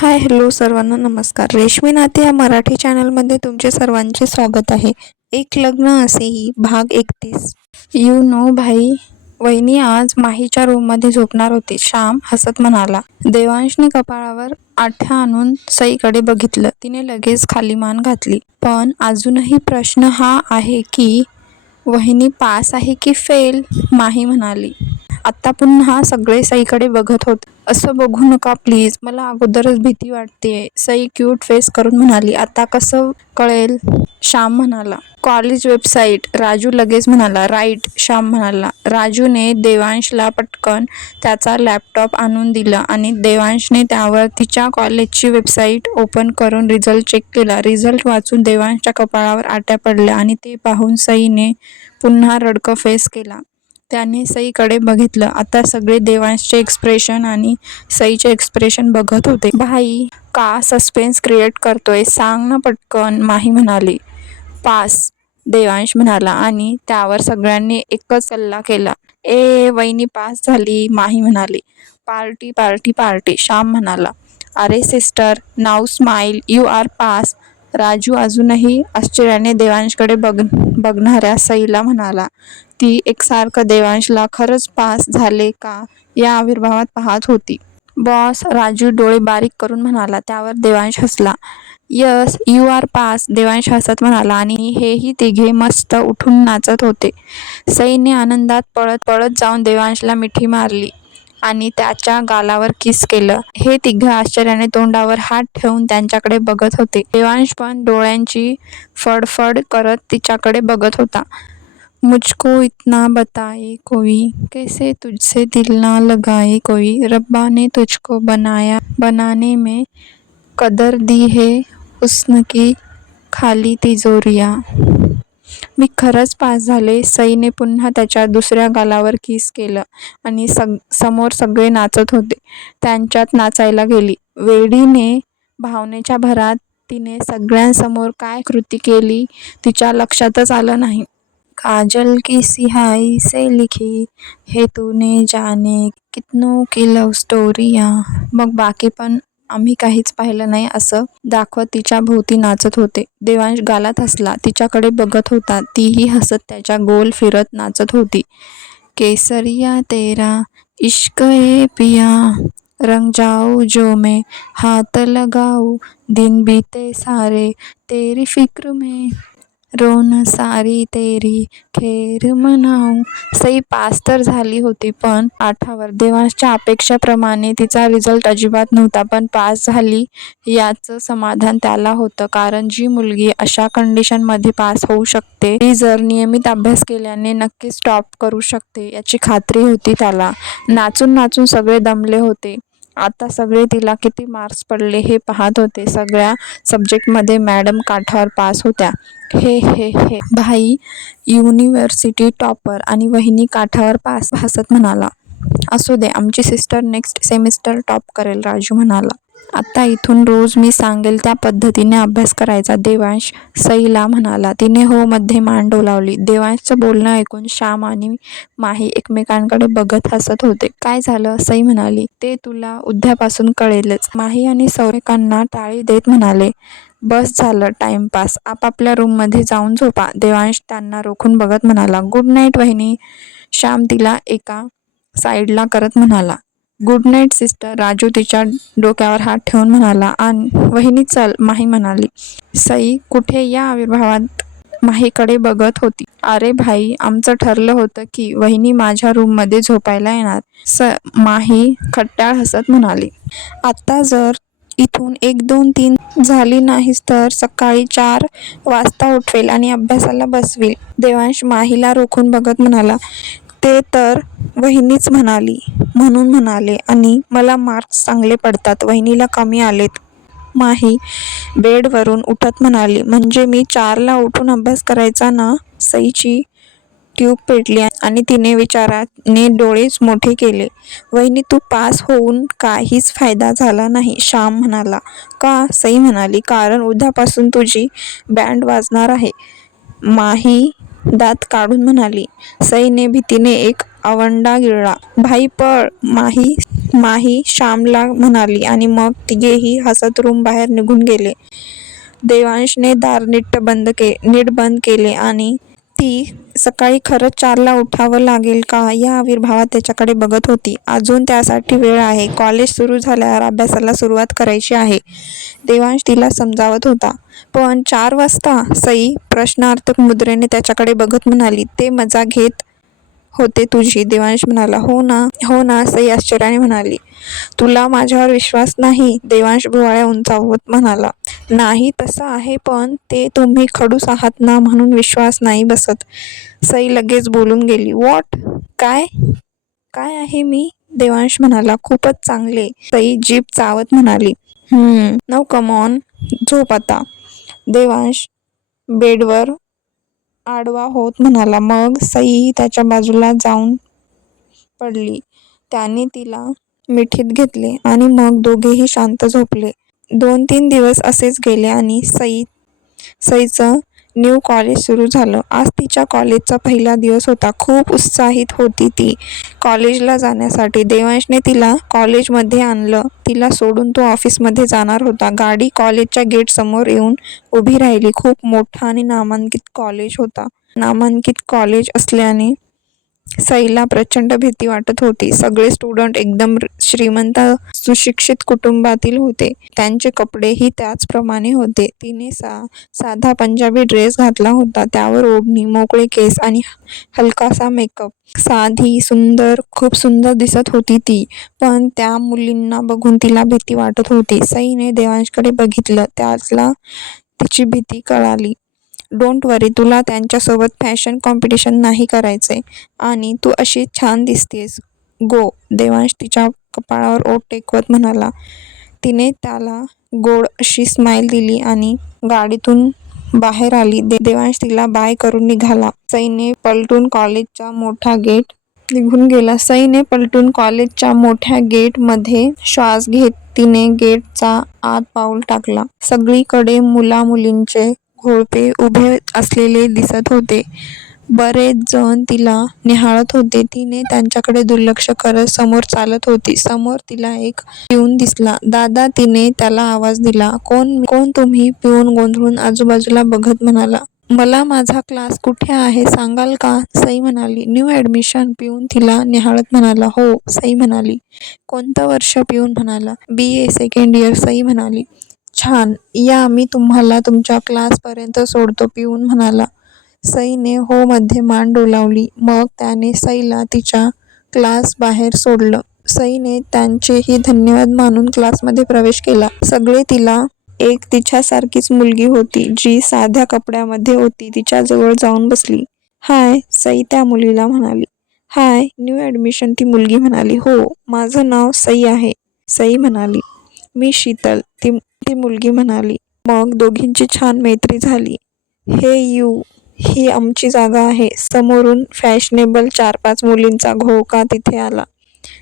Hi hello सर्वांना नमस्कार. रेशमी नाते या मराठी चॅनलमध्ये तुमचे सर्वांचे स्वागत आहे. एक लग्न असेही भाग 31. यू नो भाई, वहिनी आज माहीच्या रूममध्ये झोपणार होती. श्याम हसत म्हणाला. देवांशने कपाळावर आठ्या आणून सईकडे बघितलं. तिने लगेच खाली मान घातली. पण अजूनही प्रश्न हा आहे की वहिनी पास आहे की फेल, माही म्हणाली. आता पुन्हा सगळे सईकडे बघत होते. असं बघू नका प्लीज, मला अगोदरच भीती वाटतेय, सई क्यूट फेस करून म्हणाली. आता कसं कळेल, श्याम म्हणाला. कॉलेज वेबसाईट, राजू लगेच म्हणाला. राईट, श्याम म्हणाला. राजूने देवांशला पटकन त्याचा लॅपटॉप आणून दिला आणि देवांशने त्यावर तिच्या कॉलेजची वेबसाईट ओपन करून रिझल्ट चेक केला. रिझल्ट वाचून देवांशच्या कपाळावर आट्या पडल्या आणि ते पाहून सईने पुन्हा रडकं फेस केला. त्याने सईकडे बघितलं. आता सगळे देवांशचे एक्सप्रेशन आणि सईचे एक्सप्रेशन बघत होते. भाई, का सस्पेन्स क्रिएट करतोय, सांग ना पटकन, माही म्हणाली. पास, देवांश म्हणाला आणि त्यावर सगळ्यांनी एकच सल्ला केला. वहिनी पास झाली, माही म्हणाली. पार्टी पार्टी पार्टी, श्याम म्हणाला. अरे sister, now smile, you are pass, Raju अजूनही आश्चर्याने देवांशकडे बघणाऱ्या सईला म्हणाला. ती एकसारखं देवांशला खरंच पास झाले का या आविर्भावात पाहत होती. बॉस, राजू डोळे बारीक करून म्हणाला. त्यावर देवांश हसला. Yes, you are pass, Devansh हसत म्हणाला आणि हेही तिघे मस्त उठून नाचत होते. सईने आनंदात पळत पळत जाऊन देवांशला मिठी मारली आणि त्याच्या गालावर किस केलं. हे तिघं आश्चर्याने तोंडावर हात ठेवून त्यांच्याकडे बघत होते. देवांश पण डोळ्यांची फडफड करत तिच्याकडे बघत होता. मुझको इतना बताए कोई, कैसे तुझसे दिल ना लगाए कोई, रब्बा ने तुझको बनाने में कदर दी है हुस्न की खाली तिजोरिया. मी खरंच पास झाले. सईने पुन्हा त्याच्या दुसऱ्या गालावर किस केलं आणि समोर सगळे नाचत होते. त्यांच्यात नाचायला गेली. वेडीने भावनेच्या भरात तिने सगळ्यांसमोर काय कृती केली तिच्या लक्षातच आलं नाही. काजल की सिहाई से लिखी है तूने जाने कितनों की लव स्टोरिया. मग बाकी पण आम्ही काहीच पाहिलं नाही असं दाखवत तिच्या भोवती नाचत होते. देवांश गालात हसला. तिच्याकडे बघत होता. तीही हसत त्याच्या गोल फिरत नाचत होती. केसरिया तेरा इश्क ए पिया, रंग जाऊ जो मैं हाथ लगाऊ, दिन बीते सारे तेरी फिक्र में, रोन सारी तेरी खैर मनाऊ. सई पास तर झाली होती पण आठावर. देवांशच्या अपेक्षेप्रमाणे तिचा रिझल्ट अजिबात नव्हता, पण पास झाली याचं समाधान त्याला होतं. कारण जी मुलगी अशा कंडिशनमध्ये पास होऊ शकते ती जर नियमित अभ्यास केल्याने नक्कीच टॉप करू शकते याची खात्री होती त्याला. नाचून नाचून सगळे दमले होते. आता सगळे तिला किती मार्क्स पडले हे पाहत होते. सगळ्या सब्जेक्टमध्ये मॅडम काठावर पास होत्या. हे हे हे भाई, युनिव्हर्सिटी टॉपर आणि वहिनी काठावर पास, हसत म्हणाला. असू दे, आमची सिस्टर नेक्स्ट सेमिस्टर टॉप करेल, राजू म्हणाला. आता इथून रोज मी सांगेल त्या पद्धतीने अभ्यास करायचा, देवांश सईला म्हणाला. तिने हो मध्ये मान डोलावली. देवांशचं बोलणं ऐकून श्याम आणि माही एकमेकांकडे बघत हसत होते. काय झालं, सई म्हणाली. ते तुला उद्यापासून कळेलच, माही आणि सौरेकांना टाळी देत म्हणाले. बस झालं टाइमपास, आपापल्या रूममध्ये जाऊन झोपा, देवांश त्यांना रोखून बघत म्हणाला. गुड नाईट वहिनी, श्याम तिला एका साईडला करत म्हणाला. गुड नाईट सिस्टर, राजू तिच्या डोक्यावर हात ठेवून म्हणाला. आणि वहिनी चल, माही म्हणाली. सई कुठे या आविर्भावात माहीकडे बघत होती. अरे भाई, आमचं ठरलं होतं की वहिनी माझ्या रूममध्ये झोपायला येणार, माही खट्याळ हसत म्हणाली. आता जर इथून 1, 2, 3 झाली नाहीस तर सकाळी 4 वाजता उठवेल आणि अभ्यासाला बसवील, देवांश माहीला रोखून बघत म्हणाला. ते तर वहिनीच म्हणून म्हणाले आणि मला मार्क्स चांगले पडतात, वहिनीला कमी आलेत, माही बेडवरून उठत म्हणाली. म्हणजे मी 4ला उठून अभ्यास करायचा ना. सईची ट्यूब पेटली आणि तिने विचाराने डोळेच मोठे केले. वहिनी, तू पास होऊन काहीच फायदा झाला नाही, श्याम म्हणाला. का, सई म्हणाली. कारण उद्यापासून तुझी बँड वाजणार आहे, माही दात काढून म्हणाली. सईने भीतीने एक आवंडा गिळला. भाई पळ, माही श्यामला म्हणाली आणि मग तिघेही हसत रूम बाहेर निघून गेले. देवांशने दार नीट बंद केले आणि ती सकाळी खरंच 4ला उठावं लागेल का या आविर्भावात त्याच्याकडे बघत होती. अजून त्यासाठी वेळ आहे. कॉलेज सुरू झाल्यावर अभ्यासाला सुरुवात करायची आहे, देवांश तिला समजावत होता. पण 4 वाजता? सई प्रश्नार्थक मुद्रेने त्याच्याकडे बघत म्हणाली. ते मजा घेत होते तुझी, देवांश म्हणाला. हो ना, सई आश्चर्याने म्हणाली. तुला माझ्यावर विश्वास नाही? देवांश भुवया उंचावत म्हणाला. नाही तसं आहे, पण ते तुम्ही खडूस आहात ना म्हणून विश्वास नाही बसत. सई लगेच बोलून गेली. व्हॉट? काय आहे मी? देवांश म्हणाला. खूपच चांगले, सई जीभ चावत म्हणाली. नाऊ कम ऑन, झोप आता, देवांश बेडवर आडवा होत म्हणाला. मग सई त्याच्या बाजूला जाऊन पडली. त्याने तिला मिठीत घेतले आणि मग दोघेही शांत झोपले. 2-3 दिवस असेच गेले आणि सईचं न्यू कॉलेज सुरू झालं. आज तिच्या कॉलेजचा पहिला दिवस होता. खूप उत्साहित होती ती कॉलेजला जाण्यासाठी. देवांशने तिला कॉलेजमध्ये आणलं. तिला सोडून तो ऑफिसमध्ये जाणार होता. गाडी कॉलेजच्या गेट समोर येऊन उभी राहिली. खूप मोठा आणि नामांकित कॉलेज होता. नामांकित कॉलेज असल्याने सईला प्रचंड भीती वाटत होती. सगळे स्टुडंट एकदम श्रीमंत सुशिक्षित कुटुंबातील होते. त्यांचे कपडेही त्याचप्रमाणे होते. तिने साधा पंजाबी ड्रेस घातला होता. त्यावर ओढणी, मोकळे केस आणि हलकासा मेकअप. साधी, खूप सुंदर दिसत होती ती. पण त्या मुलींना बघून तिला भीती वाटत होती. सईने देवांशकडे बघितलं. त्याला तिची भीती कळाली. डोंट वरी, तुला त्यांच्यासोबत फॅशन कॉम्पिटिशन नाही करायचंय आणि तू अशी छान दिसतेस. गो, देवांश तिच्या कपाळावर ओठ टेकवत म्हणाला. तिने त्याला गोड अशी स्माईल दिली आणि गाडीतून बाहेर आली. देवांश तिला बाय करून निघाला. सईने पलटून कॉलेजच्या मोठ्या गेटमध्ये श्वास घेत तिने गेटचा आत पाऊल टाकला. सगळीकडे मुला-मुलींचे घोळपे उभे असलेले दिसत होते. बरेच जण तिला निहाळत होते. तिने त्यांच्याकडे दुर्लक्ष करत समोर चालत होती. समोर तिला एक पिऊन दिसला. दादा, तिने त्याला आवाज दिला. कोण तुम्ही? पिऊन गोंधळून आजूबाजूला बघत म्हणाला. मला माझा क्लास कुठे आहे सांगाल का? सई म्हणाली. New admission? पिऊन तिला निहाळत म्हणाला. हो, सई म्हणाली. कोणतं वर्ष? पिऊन म्हणाला. BA सेकंड इयर, सई म्हणाली. छान, या मी तुम्हाला तुमच्या क्लासपर्यंत सोडतो, पिऊन म्हणाला. सईने हो मध्ये मान डोलावली. मग त्याने सईला तिच्या क्लास बाहेर सोडलं. सईने त्यांचेही धन्यवाद मानून क्लासमध्ये प्रवेश केला. सगळे एक तिच्यासारखीच मुलगी होती जी साध्या कपड्यामध्ये होती. तिच्याजवळ जाऊन बसली. हाय, सई त्या मुलीला म्हणाली. हाय, न्यू ॲडमिशन, ती मुलगी म्हणाली. हो, माझं नाव सई आहे, सई म्हणाली. मी शीतल, ती मुलगी म्हणाली. मग दोघींची छान मैत्री झाली. हे ही आमची जागा आहे. समोरून फॅशनेबल 4-5 मुलींचा घोळका तिथे आला.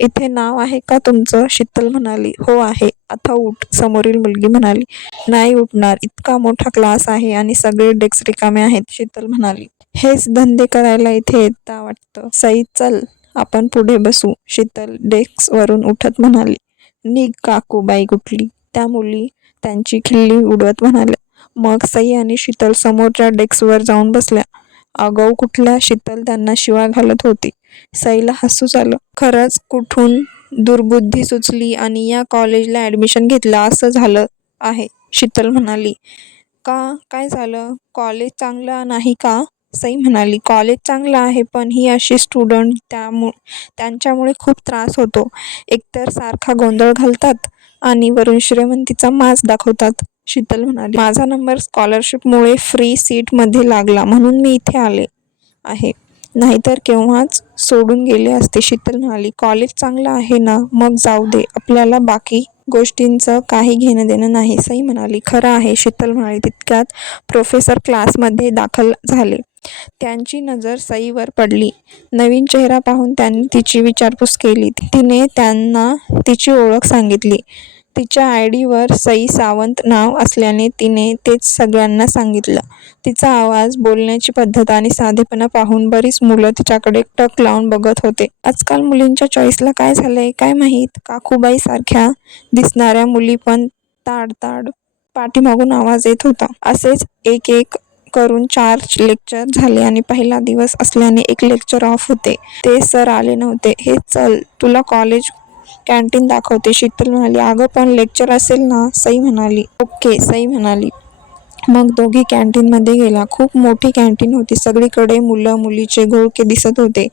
इथे नाव आहे का तुमचं? शीतल म्हणाली. हो आहे. आता उठ, समोरील मुलगी म्हणाली. नाही उठणार, इतका मोठा क्लास आहे आणि सगळे डेस्क रिकामे आहेत, शीतल म्हणाली. हेच धंदे करायला इथे येता वाटतं. सई, चल आपण पुढे बसू, शीतल डेस्कवरून उठत म्हणाली. निघ काकू, बाईक उठली. त्या मुली त्यांची खिल्ली उडवत म्हणाल्या. मग सई आणि शीतल समोरच्या डेस्कवर जाऊन बसल्या. आगाऊ कुठल्या, शीतल त्यांना शिव्या घालत होती. सईला हसूच आलं. खरंच कुठून दुर्बुद्धी सुचली आणि या कॉलेजला ॲडमिशन घेतलं असं झालं आहे, शीतल म्हणाली. का, काय झालं? कॉलेज चांगलं नाही का? सई म्हणाली. कॉलेज चांगलं आहे, पण ही अशी स्टुडंट त्यांच्यामुळे खूप त्रास होतो. एकतर सारखा गोंधळ घालतात आणि वरून श्रीमंतीचा माज दाखवतात, शीतल म्हणाली. माझा नंबर स्कॉलरशिपमुळे फ्री सीटमध्ये लागला म्हणून मी इथे आले आहे, नाहीतर केव्हाच सोडून गेले असते, शीतल म्हणाली. कॉलेज चांगलं आहे ना, मग जाऊ दे, आपल्याला बाकी गोष्टींचं काही घेणं देणं नाही, सई म्हणाली. खरं आहे, शीतल म्हणाली. तितक्यात प्रोफेसर क्लासमध्ये दाखल झाले. त्यांची नजर सईवर पडली. नवीन चेहरा पाहून त्यांनी तिची विचारपूस केली. तिने त्यांना तिची ओळख सांगितली. तिच्या आयडीवर सई सावंत नाव असल्याने तिने तेच सगळ्यांना सांगितलं. तिचा आवाज, बोलण्याची पद्धत आणि साधेपणा पाहून बरीच मुलं तिच्याकडे टक लावून बघत होते. आजकाल मुलींच्या चॉईसला काय झालंय काय माहीत. काकूबाई सारख्या दिसणाऱ्या मुली पण ताडताड पाठीमागून आवाज येत होता. असेच एक एक करून 4 लेक्चर झाले आणि पहिला दिवस असल्याने एक लेक्चर ऑफ होते. ते सर आले नव्हते. हे चल तुला कॉलेज कॅन्टीन दाखवते, शीतल म्हणाली. अगं पण लेक्चर असेल ना, सई म्हणाली. ओके, सई म्हणाली. मग दोघी कॅन्टीनमध्ये गेला. खूप मोठी कॅन्टीन होती. सगळीकडे मुलं मुलीचे घोळके दिसत होते.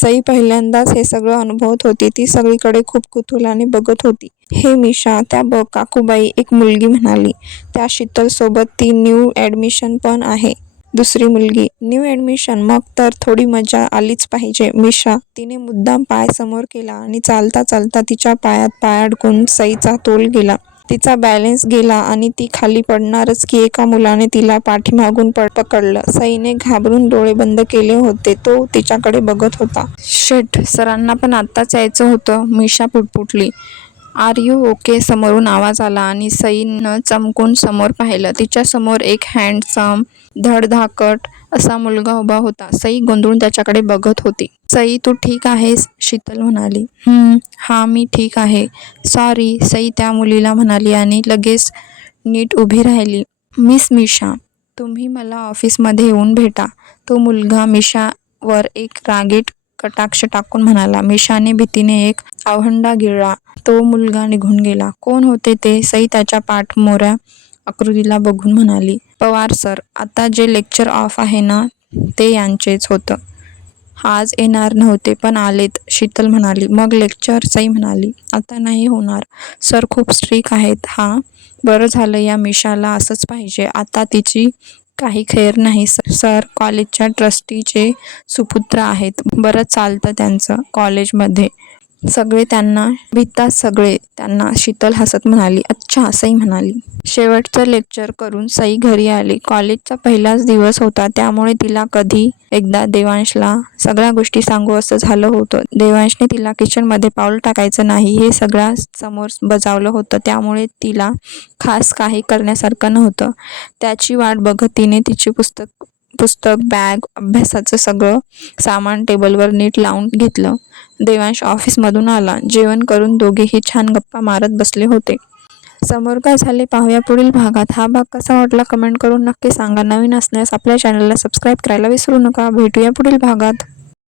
सई पहिल्यांदाच हे सगळं अनुभवत होती. ती सगळीकडे खूप कुतूहलाने बघत होती. हे मिशा, त्या बघ काकूबाई, एक मुलगी म्हणाली. त्या शीतल सोबत ती न्यू ॲडमिशन पण आहे. दुसरी मुलगी, न्यू ॲडमिशन, मग तर थोडी मजा आलीच पाहिजे. मिशा, तिने मुद्दाम पाय समोर केला आणि चालता चालता तिच्या पायात पाय अडकून सईचा तोल गेला. तिचा बॅलन्स गेला आणि ती खाली पडणारच की एका मुलाने तिला पाठीमागून पकडलं. सईने घाबरून डोळे बंद केले होते. तो तिच्याकडे बघत होता. शेट, सरांना पण आत्ताच यायचं होतं, मिशा पुटपुटली. आर यू ओके, समोरून आवाज आला आणि सईनं चमकून समोर पाहिलं. तिच्यासमोर एक हँडसम, धडधाकट असा मुलगा उभा होता. सई गोंधळून त्याच्याकडे बघत होती. सई, तू ठीक आहेस? शीतल म्हणाली. हा, मी ठीक आहे. सॉरी, सई त्या मुलीला म्हणाली आणि लगेच नीट उभी राहिली. मिस मिशा, तुम्ही मला ऑफिसमध्ये येऊन भेटा, तो मुलगा मिशावर एक रागीट कटाक्ष टाकून म्हणाला. मिशाने भीतीने एक आवहंडा गिळला. तो मुलगा निघून गेला. कोण होते ते? सई त्याच्या पाठमोऱ्या आकृतीला बघून म्हणाली. पवार सर. आता जे लेक्चर ऑफ आहे ना, ते यांचेच होतं. आज येणार नव्हते पण आलेत, शीतल म्हणाली. मग लेक्चर? सई म्हणाली. आता नाही होणार. सर खूप स्ट्रिक्ट आहेत. हा, बरं झालं, या मिशाला असंच पाहिजे. आता तिची काही खैर नाही. सर कॉलेजच्या ट्रस्टीचे सुपुत्र आहेत. बरं चालतं त्यांचं कॉलेजमध्ये. सगळे त्यांना भितात, सगळे त्यांना, शीतल हसत म्हणाली. अच्छा, सई म्हणाली. शेवटचं लेक्चर करून सई घरी आली. कॉलेजचा पहिलाच दिवस होता, त्यामुळे तिला कधी एकदा देवांशला सगळ्या गोष्टी सांगू असं झालं होतं. देवांशने तिला किचनमध्ये पाऊल टाकायचं नाही हे सगळ्या समोर बजावलं होतं. त्यामुळे तिला खास काही करण्यासारखं नव्हतं. त्याची वाट बघत तिने तिची पुस्तक, बॅग, अभ्यासाचं सगळं सामान टेबलवर नीट लावून घेतलं. देवांश ऑफिसमधून आला. जेवण करून दोघेही छान गप्पा मारत बसले होते. समोर काय झाले पाहूया पुढील भागात. हा भाग कसा वाटला कमेंट करून नक्की सांगा. नवीन असल्यास आपल्या चॅनलला सबस्क्राईब करायला विसरू नका. भेटूया पुढील भागात.